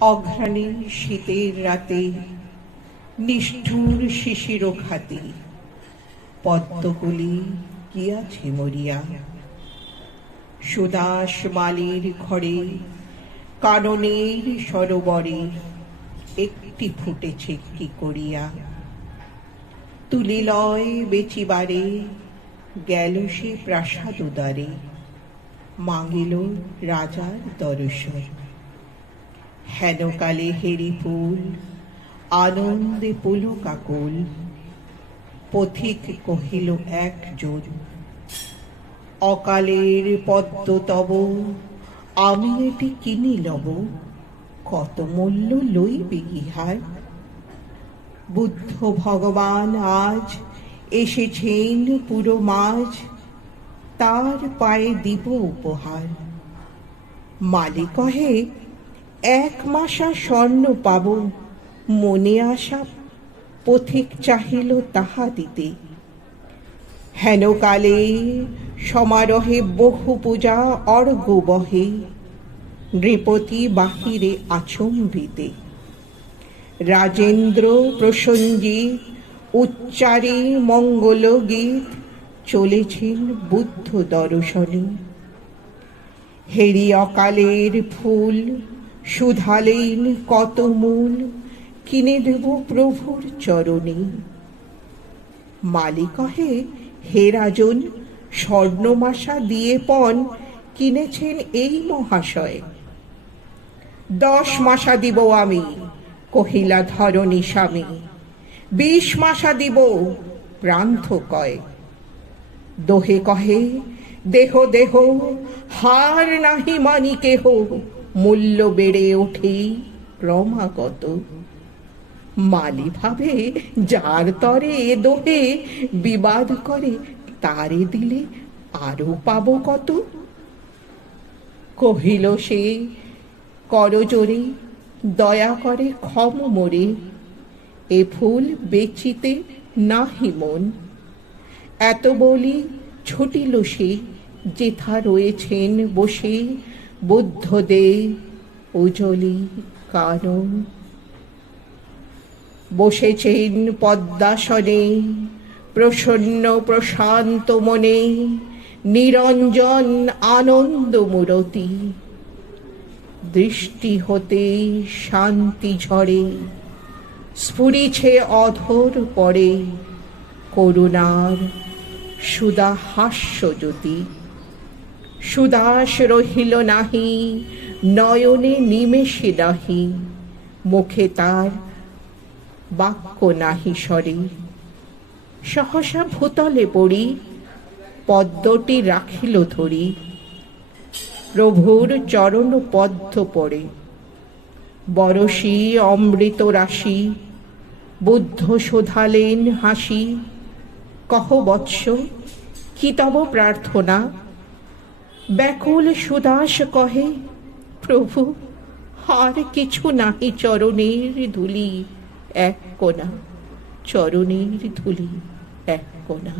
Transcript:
অঘ্রাণে শীতের রাতে নিষ্ঠুর শিশির খাতে পদ্মকলি গিয়াছে মরিয়া। সুদাস মালির ঘরে কাননের সরোবরে একটি ফুটেছে কি করিয়া। তুলিলয় বেচিবারে গেল সে প্রাসাদ দ্বারে, মাগিল রাজার দর্শন। হেনকালে হেরি ফুল আনন্দে পুলক আকুল। পথিক কহিল একজন, অকালের পদ্ম তব আমি এটি কিনি লব, কত মূল্য লইবে ইহার। বুদ্ধ ভগবান আজ এসেছেন পুরো মাঝ, তার পায়ে দিব উপহার। মালি কহে, 1 মাসা স্বর্ণ পাব, মনে আশা পথিক চাহিল তাহা দিতে। হেনকালে সমারোহে বহু পূজা অর্ঘ্য বহে, নৃপতি বাহিরে আচম্বিতে। রাজেন্দ্র প্রসঞ্জিত উচ্চারে মঙ্গল গীত, চলেছেন বুদ্ধ দর্শনে। হেরি অকালের ফুল শুধালেন কত মূল, কিনে দেব প্রভুর চরণে। মালি কহে, হে রাজন, স্বর্ণমাসা দিয়ে পণ কিনেছেন এই মহাশয়। 10 মাসা দিব আমি, কহিলা ধরণী স্বামী। 20 মাসা দিব, প্রান্ত কয়। দোহে কহে, দেহ দেহ হার নাহি মানি কেহ, মূল্য বেড়ে ওঠে ক্রমাগত। মালি ভাবে, যার তরে এ দোহে বিবাদ করে, তারে দিলে আরো পাবো কত। কহিল সে, করজোরে দয়া করে ক্ষম মোরে, এ ফুল বেচিতে নাহি মন। এত বলি ছুটিল সে, যেথা রয়েছেন বসে বুদ্ধদেব উজলি কানন। বসেছেন পদ্মাসনে প্রসন্ন প্রশান্ত মনে, নিরঞ্জন আনন্দ মূরতি। দৃষ্টি হতে শান্তি ঝরে, স্ফুরিছে অধর পরে করুণার সুধা হাস্য জ্যোতি। সুদাস রহিল নাহি, নয়নে নিমেষে নাহি, মুখে তার বাক্য নাহি সরে। সহসা ভূতলে পড়ি, পদ্মটি রাখিল ধরি। প্রভুর চরণ পদ্ম পড়ে, বরশি অমৃত রাশি। বুদ্ধ শোধালেন হাসি, কহ বৎস, কি তব প্রার্থনা। ব্যাকুল সুদাস কহে, প্রভু আর কিছু নাহি, চরণের ধুলি 1 কোণা, চরণের ধুলি 1 কোণা।